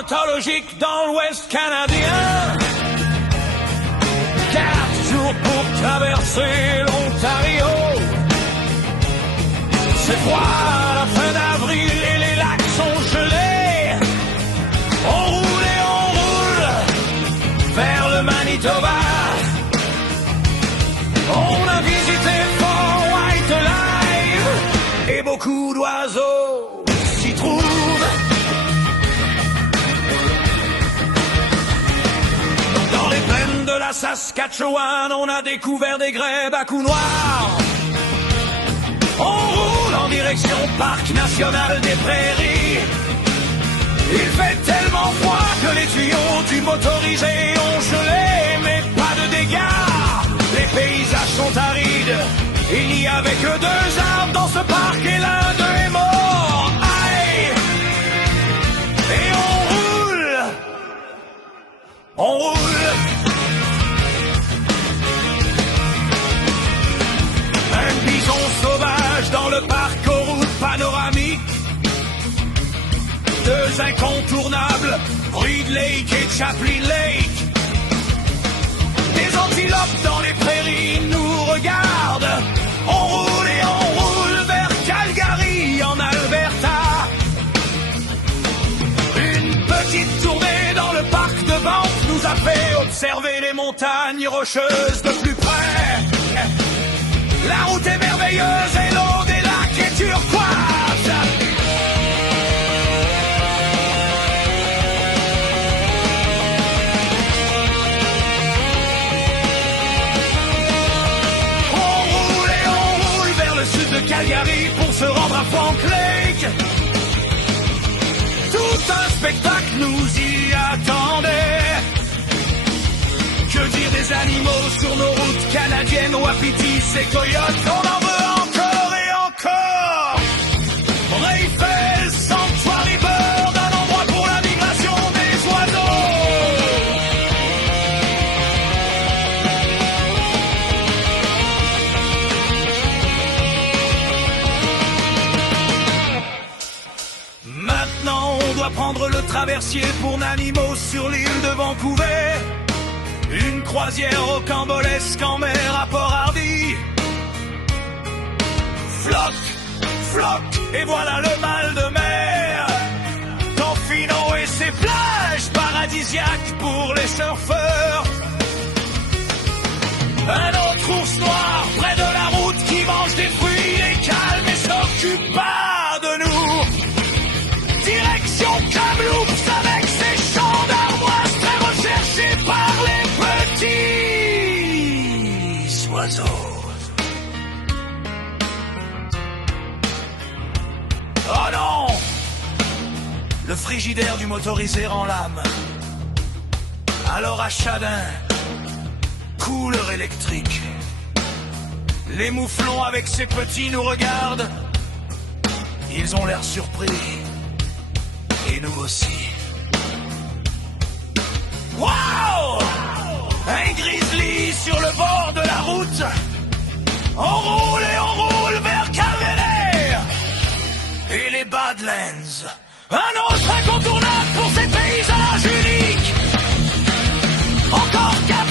ornithologique dans l'ouest canadien. 4 jours pour traverser l'Ontario. C'est froid à la fin d'avril et les lacs sont gelés. On roule et on roule vers le Manitoba. On a visité Fort White Live et beaucoup d'oiseaux s'y trouvent. Dans les plaines de la Saskatchewan, on a découvert des grèbes à coups noirs. On roule en direction Parc National des Prairies. Il fait tellement froid que les tuyaux du motorisé ont gelé, mais pas de dégâts. Les paysages sont arides. Il n'y avait que 2 arbres dans ce parc et l'un d'eux est mort. Aïe! Et on roule. On roule. Un bison sauvage dans le parc aux routes panoramiques. 2 incontournables, Reed Lake et Chaplin Lake. Des antilopes dans les prairies nous regardent. On roule et on roule vers Calgary en Alberta. Une petite tournée dans le parc de Banff nous a fait observer les montagnes rocheuses de plus près. La route est merveilleuse et l'eau des lacs est turquoise. Calgary pour se rendre à Frank Lake. Tout un spectacle nous y attendait. Que dire des animaux sur nos routes canadiennes, wapitis et coyotes. On en veut encore et encore. Raphaël, Sanctuary Bird, un endroit pour la migration des oiseaux. Maintenant, on doit prendre le traversier pour Nanaimo sur l'île de Vancouver. Une croisière rocambolesque en mer à Port-Hardy. Flotte, flotte, et voilà le mal de mer. Tofino et ses plages paradisiaques pour les surfeurs. Un autre ours noir près de la route qui mange des fruits. Il est calme et s'occupe pas de nous. Direction Kamloops avec ses champs d'armoise très recherchés par les petits oiseaux. Oh non! Le frigidaire du motorisé rend l'âme. Alors à Chadin, couleur électrique. Les mouflons avec ses petits nous regardent. Ils ont l'air surpris. Et nous aussi. Wow! Un grizzly sur le bord de la route. On roule et on roule vers Calgary. Et les Badlands. Un autre incontournable pour ces paysages uniques. Encore 4